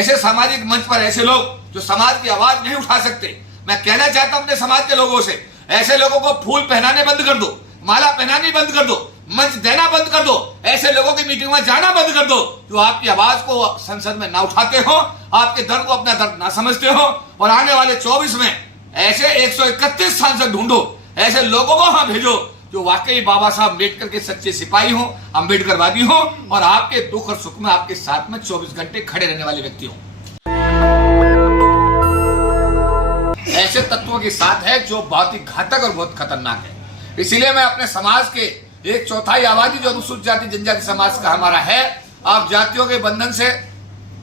ऐसे सामाजिक मंच पर ऐसे लोग जो समाज की आवाज नहीं उठा सकते, मैं कहना चाहता हूं अपने समाज के लोगों से, ऐसे लोगों को फूल पहनाने बंद कर दो, माला पहनानी बंद कर दो, मंच देना बंद कर दो, ऐसे लोगों की मीटिंग में जाना बंद कर दो जो आपकी आवाज को संसद में ना उठाते हो, आपके दर्द को अपना दर्द ना समझते हो। और आने वाले 24 में ऐसे 131 सांसद ढूंढो, ऐसे लोगों को वहां भेजो जो वाकई बाबा साहब अम्बेडकर के सच्चे सिपाही हो, अम्बेडकरवादी हो और आपके दुख और सुख में आपके साथ में 24 घंटे खड़े रहने वाले व्यक्ति हो। ऐसे तत्वों के साथ है जो बहुत ही घातक और बहुत खतरनाक है। इसीलिए मैं अपने समाज के 1/4 आबादी जो अनुसूचित जाति जनजाति समाज का हमारा है, आप जातियों के बंधन से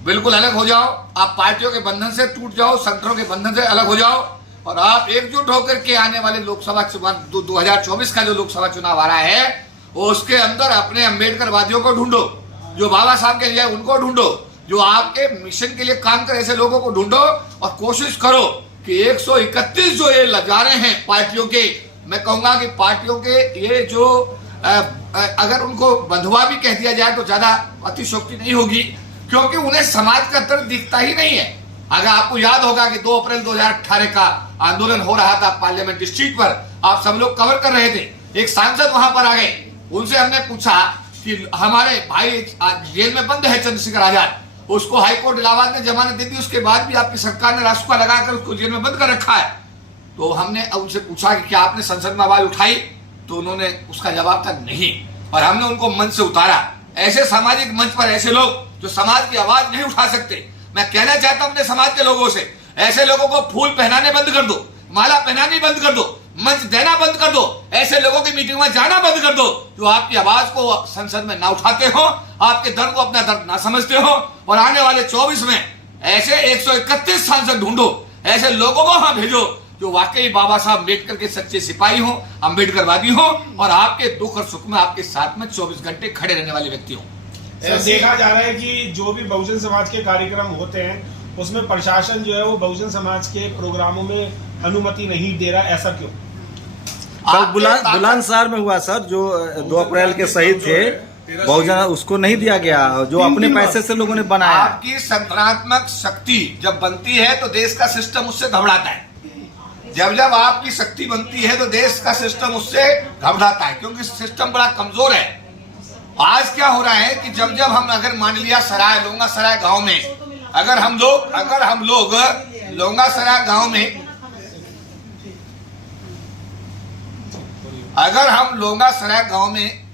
बिल्कुल अलग हो जाओ, आप पार्टियों के बंधन से टूट जाओ, संगठनों के बंधन से अलग हो जाओ और आप एकजुट होकर के आने वाले लोकसभा चुनाव 2024 का जो लोकसभा चुनाव आ रहा है उसके अंदर अपने अम्बेडकरवादियों को ढूंढो, जो बाबा साहब के लिए उनको ढूंढो, जो आपके मिशन के लिए काम करे ऐसे लोगों को ढूंढो और कोशिश करो कि 131 जो ये लगा रहे हैं पार्टियों के, मैं कहूंगा कि पार्टियों के ये जो अगर उनको बंधुआ भी कह दिया जाए तो ज्यादा अतिशोक्ति नहीं होगी, क्योंकि उन्हें समाज का दर्द दिखता ही नहीं है। अगर आपको याद होगा कि 2 अप्रैल 2018 का आंदोलन हो रहा था पार्लियामेंट स्ट्रीट पर, आप सब लोग कवर कर रहे थे, एक सांसद वहां पर आ गए, उनसे हमने पूछा कि हमारे भाई जेल में बंद है चंद्रशेखर आजाद, उसको हाईकोर्ट इलाहाबाद ने जमानत दे दी, उसके बाद भी आपकी सरकार ने रासुका लगाकर उसको जेल में बंद कर रखा है। तो हमने उनसे पूछा कि क्या आपने संसद में आवाज उठाई, तो उन्होंने उसका जवाब था नहीं, और हमने उनको मंच से उतारा। ऐसे सामाजिक मंच पर ऐसे लोग जो समाज की आवाज नहीं उठा सकते, मैं कहना चाहता हूं अपने समाज के लोगों से, ऐसे लोगों को फूल पहनाने बंद कर दो, माला पहनानी बंद कर दो, मंच देना बंद कर दो, ऐसे लोगों की मीटिंग में जाना बंद कर दो जो आपकी आवाज को संसद में ना उठाते हो, आपके दर्द को अपना दर्द ना समझते हो। और आने वाले 24 में ऐसे 131 सांसद ढूंढो, ऐसे लोगों को वहां भेजो जो वाकई बाबा साहब अम्बेडकर के सच्चे सिपाही हो, अम्बेडकरवादी हो और आपके दुख और सुख में आपके साथ में 24 घंटे खड़े रहने वाले व्यक्ति हो। देखा जा रहा है कि जो भी बहुजन समाज के कार्यक्रम होते हैं उसमें प्रशासन जो है वो बहुजन समाज के प्रोग्रामों में अनुमति नहीं दे रहा, ऐसा क्यों? कल बुलंदशहर में हुआ सर, जो 2 अप्रैल के शहीद थे बहुजन, उसको नहीं दिया गया जो अपने पैसे से लोगों ने बनाया। आपकी संगठनात्मक शक्ति जब बनती है तो देश का सिस्टम उससे घबराता है, जब आपकी शक्ति बनती है तो देश का सिस्टम उससे घबराता है, क्योंकि सिस्टम बड़ा कमजोर है। आज क्या हो रहा है कि जब हम अगर मान लिया सराय लोंगा सराय गांव में अगर हम लोग लोंगा सराय गांव में अगर हम लोंगा सराय गांव में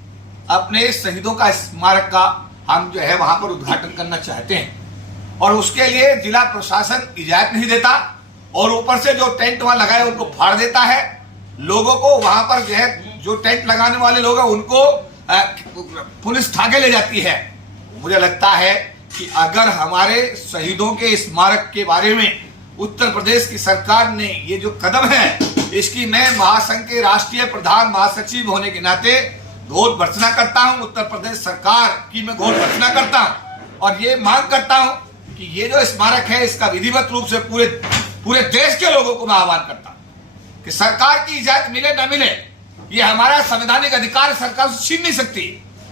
अपने शहीदों का स्मारक का हम जो है वहां पर उद्घाटन करना चाहते हैं और उसके लिए जिला प्रशासन इजाजत नहीं देता और ऊपर से जो टेंट वहां लगाए उनको फाड़ देता है, लोगों को वहां पर जो है जो टेंट लगाने वाले लोग हैं उनको पुलिस ठाके ले जाती है। मुझे लगता है कि अगर हमारे शहीदों के स्मारक के बारे में उत्तर प्रदेश की सरकार ने ये जो कदम है, इसकी मैं महासंघ के राष्ट्रीय प्रधान महासचिव होने के नाते घोर भर्त्सना करता हूं। उत्तर प्रदेश सरकार की मैं घोर भर्त्सना करता हूं और ये मांग करता हूं कि ये जो स्मारक है इसका विधिवत रूप से पूरे देश के लोगों को मैं आह्वान करता हूं कि सरकार की इजाजत मिले न मिले, ये हमारा संवैधानिक अधिकार सरकार से छीन नहीं सकती।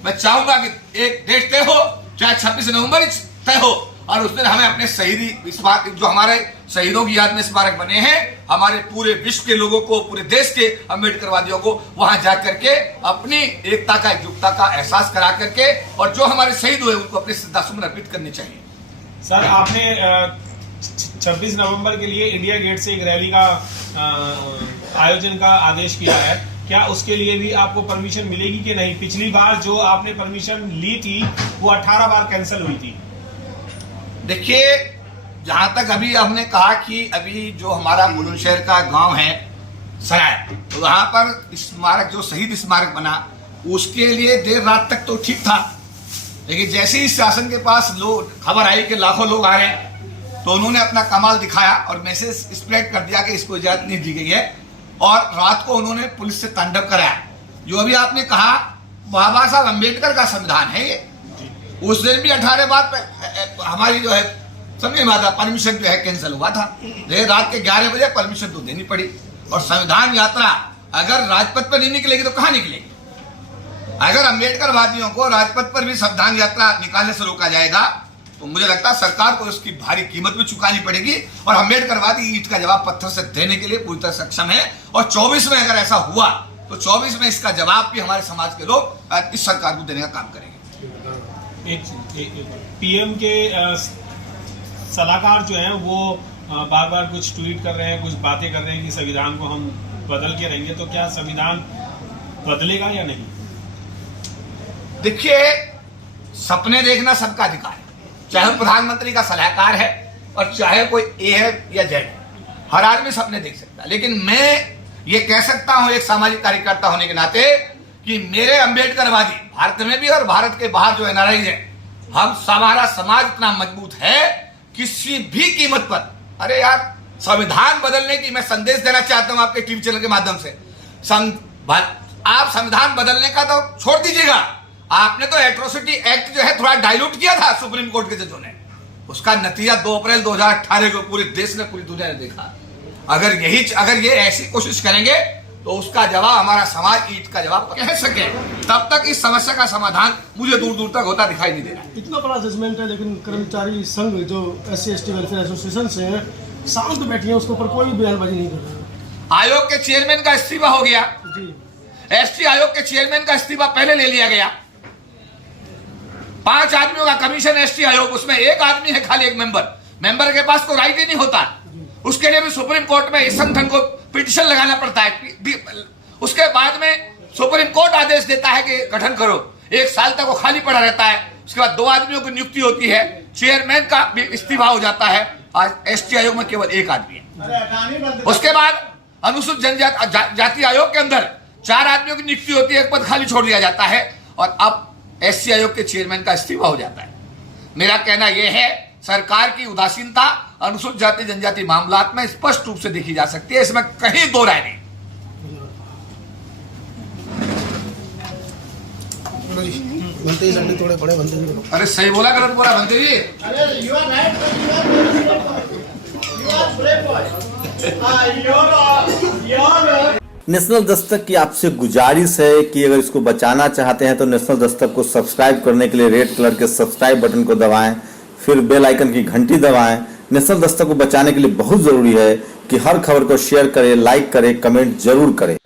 मैं चाहूंगा कि एक डेट तय हो, चाहे 26 नवंबर तय हो और उस दिन हमें अपने शहीदी स्मारक जो हमारे शहीदों की याद में स्मारक बने हैं, हमारे पूरे विश्व के लोगों को, पूरे देश के अम्बेडकरवादियों को वहां जाकर के अपनी एकता का, एकजुटता का एहसास करा करके और जो हमारे शहीद हुए उनको अपने श्रद्धासुमन अर्पित करनी चाहिए। सर, आपने 26 नवंबर के लिए इंडिया गेट से एक रैली का आयोजन का आदेश किया है, क्या उसके लिए भी आपको परमिशन मिलेगी कि नहीं? पिछली बार जो आपने परमिशन ली थी वो 18 बार कैंसिल हुई थी। देखिए, जहां तक अभी हमने कहा कि अभी जो हमारा बुलंदशहर का गांव है सराय, तो वहां पर स्मारक जो शहीद स्मारक बना उसके लिए देर रात तक तो ठीक था, लेकिन जैसे ही शासन के पास लोग खबर आई कि लाखों लोग आ रहे हैं तो उन्होंने अपना कमाल दिखाया और मैसेज स्प्रेड कर दिया कि इसको इजाजत नहीं दी गई है और रात को उन्होंने पुलिस से तांडव कराया। जो अभी आपने कहा बाबा साहब अम्बेडकर का संविधान है ये, उस दिन भी 18 बार हमारी जो है समझे माता परमिशन जो है कैंसिल हुआ था, रात के 11 बजे परमिशन तो देनी पड़ी। और संविधान यात्रा अगर राजपथ पर नहीं निकलेगी तो कहां निकलेगी? अगर अम्बेडकर वादियों को राजपथ पर भी संविधान यात्रा निकालने से रोका जाएगा तो मुझे लगता है सरकार को इसकी भारी कीमत भी चुकानी पड़ेगी और अम्बेडकरवादी ईंट का जवाब पत्थर से देने के लिए पूरी तरह सक्षम है। और 24 में अगर ऐसा हुआ तो 24 में इसका जवाब भी हमारे समाज के लोग इस सरकार को देने का काम करेंगे। पीएम के सलाहकार जो हैं वो बार बार कुछ ट्वीट कर रहे हैं, कुछ बातें कर रहे हैं कि संविधान को हम बदल के रहेंगे, तो क्या संविधान बदलेगा या नहीं? देखिए, सपने देखना सबका अधिकार है, चाहे प्रधानमंत्री का सलाहकार है और चाहे कोई ए है या जेड है, हर आदमी सपने देख सकता है। लेकिन मैं ये कह सकता हूं एक सामाजिक कार्यकर्ता होने के नाते कि मेरे अम्बेडकरवादी भारत में भी और भारत के बाहर जो एनआरआई है, हमारा समाज इतना मजबूत है किसी भी कीमत पर। अरे यार, संविधान बदलने की मैं संदेश देना चाहता हूं आपके टीवी चैनल के माध्यम से। आप संविधान बदलने का तो छोड़ दीजिएगा, आपने तो एट्रोसिटी एक्ट जो है थोड़ा डाइल्यूट किया था सुप्रीम कोर्ट के जजों ने, उसका नतीजा 2 अप्रैल 2018 को पूरे देश ने, पूरी दुनिया ने देखा। अगर ये ऐसी कोशिश करेंगे तो उसका जवाब हमारा समाज ईंट का जवाब कह सके, तब तक इस समस्या का समाधान मुझे दूर दूर तक होता दिखाई नहीं दे रहा। इतना बड़ा जजमेंट है लेकिन कर्मचारी संघ जो SC/ST वेलफेयर एसोसिएशन से है शांत बैठी है, उसके ऊपर कोई बयानबाजी नहीं कर रहा। आयोग के चेयरमैन का इस्तीफा हो गया जी, ST आयोग के चेयरमैन का इस्तीफा पहले ले लिया गया। 5 आदमियों का कमीशन ST आयोग, उसमें एक आदमी है खाली, एक मेंबर के पास कोई राइट ही नहीं होता। उसके लिए भी सुप्रीम कोर्ट में इस संगठन को पिटीशन लगाना पड़ता है। उसके बाद में सुप्रीम कोर्ट आदेश देता है कि गठन करो, 1 साल तक वो खाली पड़ा रहता है। उसके बाद 2 आदमियों की नियुक्ति होती है, चेयरमैन का भी इस्तीफा हो जाता है। आज ST आयोग में केवल 1 आदमी है। उसके बाद अनुसूचित जनजाति आयोग के अंदर 4 आदमियों की नियुक्ति होती है, 1 पद खाली छोड़ दिया जाता है और अब SC आयोग के चेयरमैन का इस्तीफा हो जाता है। मेरा कहना यह है, सरकार की उदासीनता अनुसूचित जाति जनजाति मामलात में स्पष्ट रूप से देखी जा सकती है, इसमें कहीं दो राय नहीं। थोड़े बड़े बंदे जी, अरे सही बोला गलत बोला बंदे जी? नेशनल दस्तक की आपसे गुजारिश है कि अगर इसको बचाना चाहते हैं तो नेशनल दस्तक को सब्सक्राइब करने के लिए रेड कलर के सब्सक्राइब बटन को दबाएं, फिर बेल आइकन की घंटी दबाएं। नेशनल दस्तक को बचाने के लिए बहुत जरूरी है कि हर खबर को शेयर करें, लाइक करें, कमेंट जरूर करें।